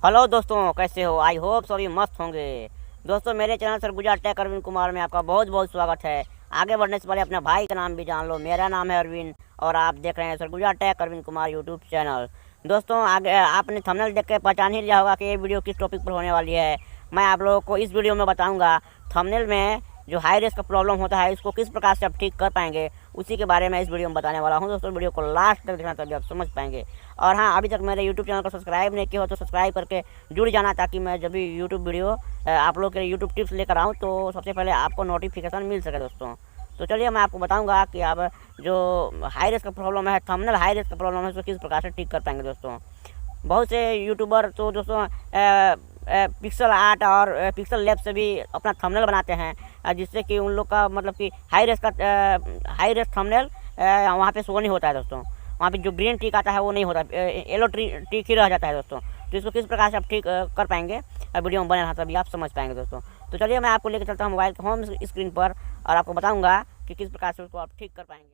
Hello दोस्तों, कैसे हो? आई होप सभी मस्त होंगे। दोस्तों, मेरे चैनल सरगुजा टेक अरविंद कुमार में आपका बहुत बहुत स्वागत है। आगे बढ़ने से पहले अपने भाई का नाम भी जान लो। मेरा नाम है अरविंद और आप देख रहे हैं Surguja tech Arvind Kumar YouTube channel. दोस्तों, आगे आपने थंबनेल देख के पहचान ही लिया होगा कि ये वीडियो किस टॉपिक पर होने वाली है। मैं आप लोगों को इस वीडियो में बताऊँगा थंबनेल में जो हाई रेस का प्रॉब्लम होता है इसको किस प्रकार से आप ठीक कर पाएंगे, उसी के बारे में इस वीडियो में बताने वाला हूं। दोस्तों, वीडियो को लास्ट तक देखना तभी आप समझ पाएंगे। और हाँ, अभी तक मेरे यूट्यूब चैनल को सब्सक्राइब नहीं किया हो तो सब्सक्राइब करके जुड़ जाना, ताकि मैं जब भी यूट्यूब वीडियो आप लोग के यूट्यूब टिप्स लेकर आऊँ तो सबसे पहले आपको नोटिफिकेशन मिल सके। दोस्तों, तो चलिए मैं आपको बताऊँगा कि आप जो हाई रेस का प्रॉब्लम है, थंबनेल हाई रेस का प्रॉब्लम है, उसको किस प्रकार से ठीक कर पाएंगे। दोस्तों, बहुत से यूट्यूबर तो दोस्तों पिक्सल आर्ट और पिक्सल लैब से भी अपना थंबनेल बनाते हैं, जिससे कि उन लोग का मतलब कि हाई रेस थंबनेल वहाँ पे शो नहीं होता है। दोस्तों, वहाँ पे जो ग्रीन टिक आता है वो नहीं होता, येलो टिक ही रह जाता है। दोस्तों, तो इसको किस प्रकार से आप ठीक कर पाएंगे वीडियो में बने रहा तभी आप समझ पाएंगे। दोस्तों, तो चलिए मैं आपको लेकर चलता हूँ मोबाइल के होम स्क्रीन पर और आपको बताऊँगा कि किस प्रकार से उसको आप ठीक कर पाएंगे।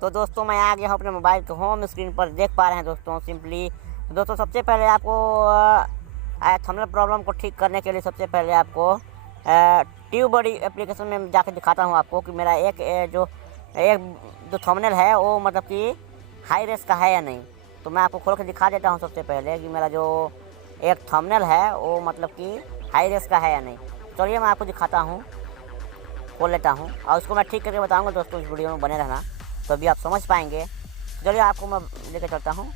तो दोस्तों, मैं आ गया हूँ अपने मोबाइल के होम स्क्रीन पर। देख पा रहे हैं दोस्तों सिंपली। दोस्तों, सबसे पहले आपको थंबनेल प्रॉब्लम को ठीक करने के लिए सबसे पहले आपको ट्यूबबडी एप्लीकेशन में जाकर दिखाता हूँ आपको कि मेरा एक जो थंबनेल है वो मतलब कि हाई रेस का है या नहीं। तो मैं आपको खोल के दिखा देता हूँ सबसे पहले कि मेरा जो एक थंबनेल है वो मतलब कि हाई रेस का है या नहीं। चलिए मैं आपको दिखाता हूँ, खोल लेता हूँ और उसको मैं ठीक करके बताऊँगा। दोस्तों, इस वीडियो में बने रहना तो अभी आप समझ पाएंगे। चलिए आपको मैं लेकर चलता हूँ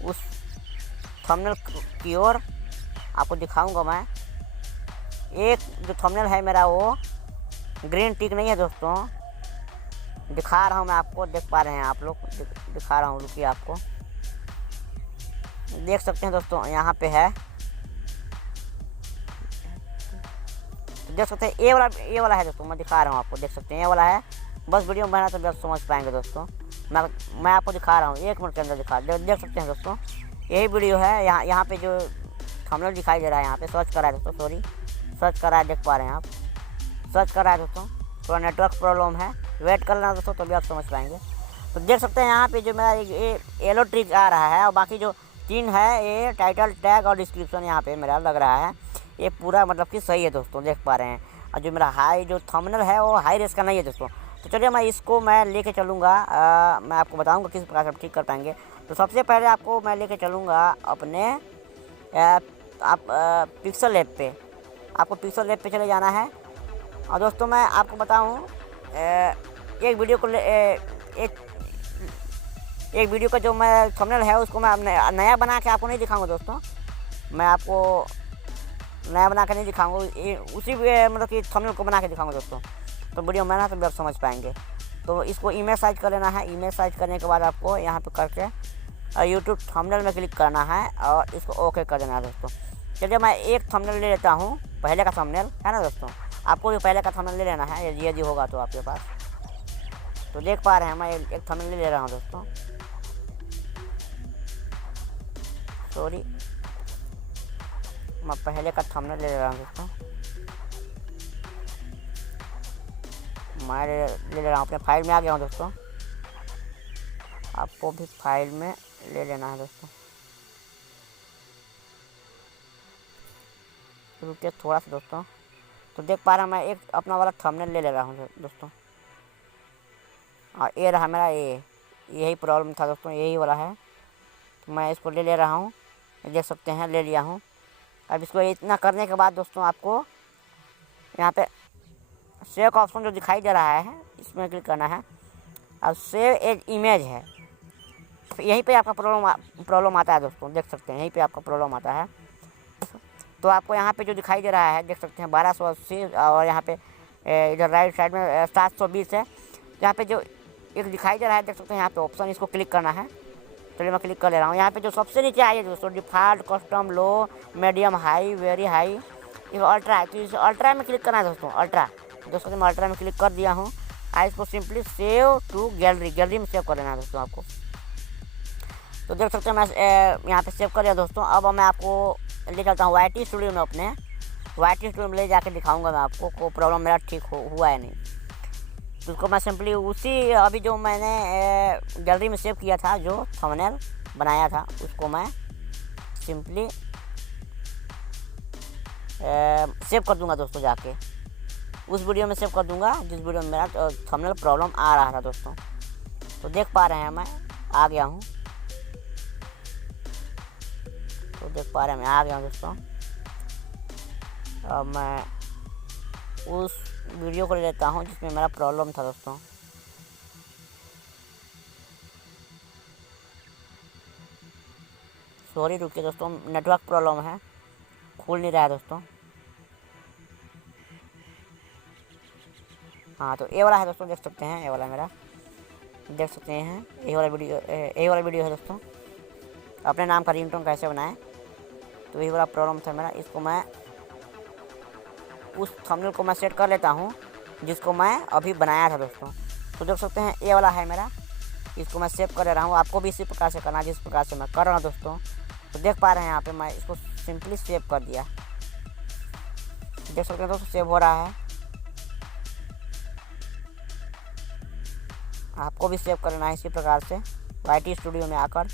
उस थंबनेल की ओर, आपको दिखाऊंगा। मैं एक जो थंबनेल है मेरा वो ग्रीन टिक नहीं है। दोस्तों, दिखा रहा हूँ मैं आपको, देख पा रहे हैं आप लोग, दिखा रहा हूँ, रुकिए। आपको देख सकते हैं दोस्तों, यहाँ पे है, देख सकते हैं ये वाला है। दोस्तों, मैं दिखा रहा हूँ आपको, देख सकते हैं ये वाला है। बस वीडियो में बना तो आप समझ पाएंगे। दोस्तों, मैं आपको दिखा रहा हूँ, 1 मिनट के अंदर देख सकते हैं। दोस्तों, यही वीडियो है। यहाँ पे जो थंबनेल दिखाई दे रहा है, यहाँ पे सर्च कर रहा है। दोस्तों, सॉरी, सर्च कर रहा है, देख पा रहे हैं आप, सर्च कर रहा है। दोस्तों, थोड़ा नेटवर्क प्रॉब्लम है, वेट कर लेना दोस्तों, तभी आप समझ पाएंगे। तो देख सकते हैं यहाँ पे जो मेरा ये येलो ट्रिक आ रहा है और बाकी जो 3 है ये टाइटल, टैग और डिस्क्रिप्शन यहाँ पे मेरा लग रहा है, ये पूरा मतलब कि सही है। दोस्तों, देख पा रहे हैं। और जो मेरा जो थंबनेल है वो हाई रेस का नहीं है। दोस्तों, तो चलिए मैं इसको लेके चलूँगा, मैं आपको बताऊँगा किस प्रकार से आप ठीक कर पाएंगे। तो सबसे पहले आपको मैं लेके चलूँगा अपने आप पिक्सल लैब पे। आपको पिक्सल लैब पे चले जाना है। और दोस्तों, मैं आपको बताऊँ एक वीडियो का जो मैं थंबनेल है उसको मैं नया बना के आपको नहीं दिखाऊंगा। दोस्तों, मैं आपको नया बना के नहीं दिखाऊंगा, उसी मतलब कि थंबनेल को बना के दिखाऊंगा। दोस्तों, तो वीडियो में ना तो आप समझ पाएंगे। तो इसको इमेज साइज कर लेना है। इमेज साइज करने के बाद आपको यहाँ पे करके यूट्यूब थंबनेल में क्लिक करना है और इसको ओके कर देना है। दोस्तों, चलिए मैं एक थंबनेल ले लेता हूँ, पहले का थंबनेल है ना। दोस्तों, आपको भी पहले का थंबनेल ले लेना है यदि होगा तो आपके पास। तो देख पा रहे हैं मैं एक थंबनेल ले रहा हूँ। दोस्तों, सॉरी, मैं पहले का थंबनेल ले रहा हूँ। दोस्तों, मैं ले रहा हूँ, अपने फाइल में आ गया हूँ। दोस्तों, आपको भी फाइल में ले लेना है। दोस्तों, रुकिए थोड़ा सा। दोस्तों, तो देख पा रहा हूँ मैं एक अपना वाला थंबनेल ले रहा हूँ। दोस्तों, और ये रहा मेरा, यही प्रॉब्लम था। दोस्तों, यही वाला है, तो मैं इसको ले रहा हूँ, देख सकते हैं, ले लिया हूँ। अब इसको इतना करने के बाद दोस्तों, आपको यहाँ पे सेव का ऑप्शन जो दिखाई दे रहा है इसमें क्लिक करना है। अब सेव एज इमेज है, यहीं पे आपका प्रॉब्लम आता है। दोस्तों, देख सकते हैं, यहीं पे आपका प्रॉब्लम आता है। तो आपको यहाँ पे जो दिखाई दे रहा है, देख सकते हैं 1280, और यहाँ पे इधर राइट साइड में 720 है। यहाँ पे जो एक दिखाई दे रहा है, देख सकते हैं, यहाँ पे ऑप्शन, इसको क्लिक करना है। चलिए मैं क्लिक कर ले रहा हूँ। यहाँ पे जो सबसे नीचे आई है दोस्तों, डिफ़ॉल्ट, कस्टम, लो, मीडियम, हाई, वेरी हाई, ये अल्ट्रा है। तो इस अल्ट्रा में क्लिक करना है। दोस्तों, अल्ट्रा, दोस्तों मैं अल्ट्रा में क्लिक कर दिया हूँ। इसको सिंपली सेव टू गैलरी में सेव कर लेना है। दोस्तों, आपको तो देख सकते हैं मैं यहाँ पे सेव कर लिया। दोस्तों, अब मैं आपको ले चलता हूँ YT स्टूडियो में, अपने YT स्टूडियो में ले जाके दिखाऊंगा मैं आपको को प्रॉब्लम मेरा ठीक हुआ है नहीं। तो उसको मैं सिंपली उसी अभी जो मैंने गैलरी में सेव किया था जो थंबनेल, बनाया था उसको मैं सिंपली सेव कर दूंगा दोस्तों। जाके उस वीडियो में सेव कर दूंगा जिस वीडियो में मेरा थंबनेल प्रॉब्लम आ रहा था दोस्तों। तो देख पा रहे हैं मैं आ गया हूँ। तो देख पा रहे हैं मैं आ गया हूँ दोस्तों। अब मैं उस वीडियो को ले लेता हूँ जिसमें मेरा प्रॉब्लम था दोस्तों। सॉरी रुकिए दोस्तों, नेटवर्क प्रॉब्लम है, खुल नहीं रहा है दोस्तों। हाँ तो ये वाला है दोस्तों, देख सकते हैं ये वाला मेरा, देख सकते हैं यही वाला वीडियो है दोस्तों। अपने नाम का रिंगटोन कैसे बनाएं, तो यही वाला प्रॉब्लम था मेरा। इसको मैं उस थंबनेल को मैं सेट कर लेता हूँ जिसको मैं अभी बनाया था दोस्तों। तो देख सकते हैं ये वाला है मेरा, इसको मैं सेव कर ले रहा हूँ। आपको भी इसी प्रकार से करना है जिस प्रकार से मैं कर रहा हूँ दोस्तों। तो देख पा रहे हैं यहाँ पे मैं इसको सिंपली सेव कर दिया, देख सकते हैं दोस्तों सेव हो रहा है। आपको भी सेव करना है इसी प्रकार से वाईटी स्टूडियो में आकर।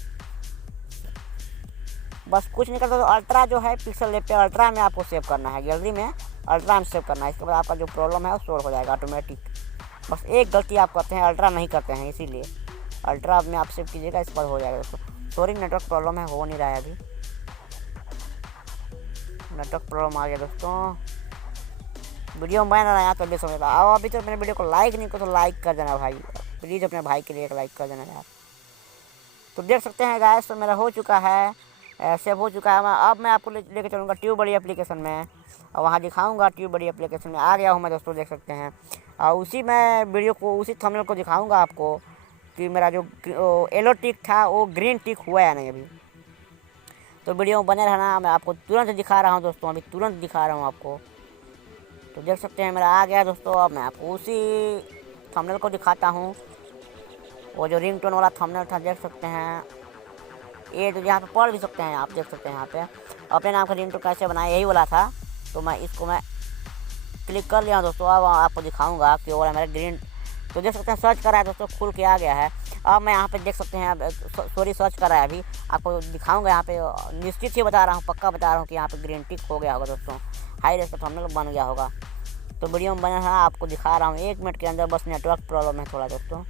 बस कुछ नहीं करता, तो अल्ट्रा जो है पिक्सल लैब पे अल्ट्रा में आपको सेव करना है, गैलरी में अल्ट्रा में सेव करना है। इसके बाद आपका जो प्रॉब्लम है वो सॉल्व हो जाएगा ऑटोमेटिक। बस एक गलती आप करते हैं, अल्ट्रा नहीं करते हैं, इसीलिए अल्ट्रा में आप सेव कीजिएगा, इस पर हो जाएगा दोस्तों। सॉरी नेटवर्क प्रॉब्लम है, हो नहीं रहा है अभी, नेटवर्क प्रॉब्लम आ गया दोस्तों। वीडियो बन रहा है तो भी समझता आओ। अभी तो मेरे वीडियो को लाइक नहीं करो तो लाइक कर देना भाई, प्लीज़ अपने भाई के लिए एक लाइक कर देना यार। तो देख सकते हैं गाइस, तो मेरा हो चुका है, सेव हो चुका है। अब मैं आपको लेके चलूँगा ट्यूबबडी एप्लीकेशन में और वहाँ दिखाऊंगा। ट्यूबबडी एप्लीकेशन में आ गया हूँ मैं दोस्तों, देख सकते हैं। और उसी में वीडियो को, उसी थंबनेल को दिखाऊंगा आपको कि मेरा जो येलो टिक था वो ग्रीन टिक हुआ है नहीं अभी। तो वीडियो में बने रहना, मैं आपको तुरंत दिखा रहा हूँ दोस्तों, अभी तुरंत दिखा रहा हूँ आपको। तो देख सकते हैं मेरा आ गया दोस्तों। अब मैं आपको उसी थंबनेल को दिखाता हूँ, वो जो रिंगटोन वाला थंबनेल था, देख सकते हैं। ये तो यहाँ पे पढ़ भी सकते हैं आप, देख सकते हैं यहाँ पे अपने नाम का रिंगटोन कैसे बनाया, यही वाला था। तो मैं इसको मैं क्लिक कर लिया दोस्तों। अब आपको दिखाऊंगा कि वो वाला मेरा ग्रीन, तो देख सकते हैं सर्च करा है दोस्तों, खुल के आ गया है। अब मैं यहाँ पे देख सकते हैं, सॉरी सर्च करा है, अभी आपको दिखाऊंगा। यहाँ पे निश्चित ही बता रहा हूँ, पक्का बता रहा हूँ कि यहाँ पे ग्रीन टिक हो गया होगा दोस्तों, हाई रेस का थंबनेल बन गया होगा। तो वीडियो में बना है, आपको दिखा रहा हूँ 1 मिनट के अंदर, बस नेटवर्क प्रॉब्लम है थोड़ा दोस्तों।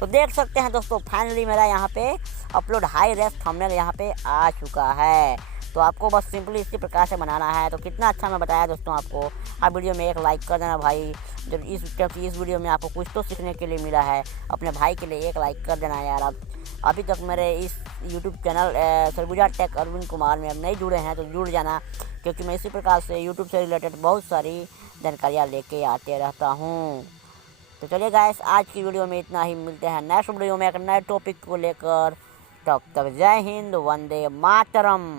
तो देख सकते हैं दोस्तों, फाइनली मेरा यहाँ पे अपलोड हाई रेस थंबनेल यहाँ पे आ चुका है। तो आपको बस सिंपली इसी प्रकार से बनाना है। तो कितना अच्छा मैं बताया दोस्तों आपको। आप वीडियो में एक लाइक कर देना भाई, जब इस वीडियो में आपको कुछ तो सीखने के लिए मिला है। अपने भाई के लिए एक लाइक कर देना यार। आप अभी तक मेरे इस YouTube channel Surguja tech Arvind Kumar में अब नहीं जुड़े हैं तो जुड़ जाना, क्योंकि मैं इसी प्रकार से यूट्यूब से रिलेटेड बहुत सारी जानकारियाँ लेके आते रहता हूँ। तो चलिए गाइस, आज की वीडियो में इतना ही। मिलते हैं नेक्स्ट वीडियो में एक नए टॉपिक को लेकर। तब तक जय हिंद, वंदे मातरम।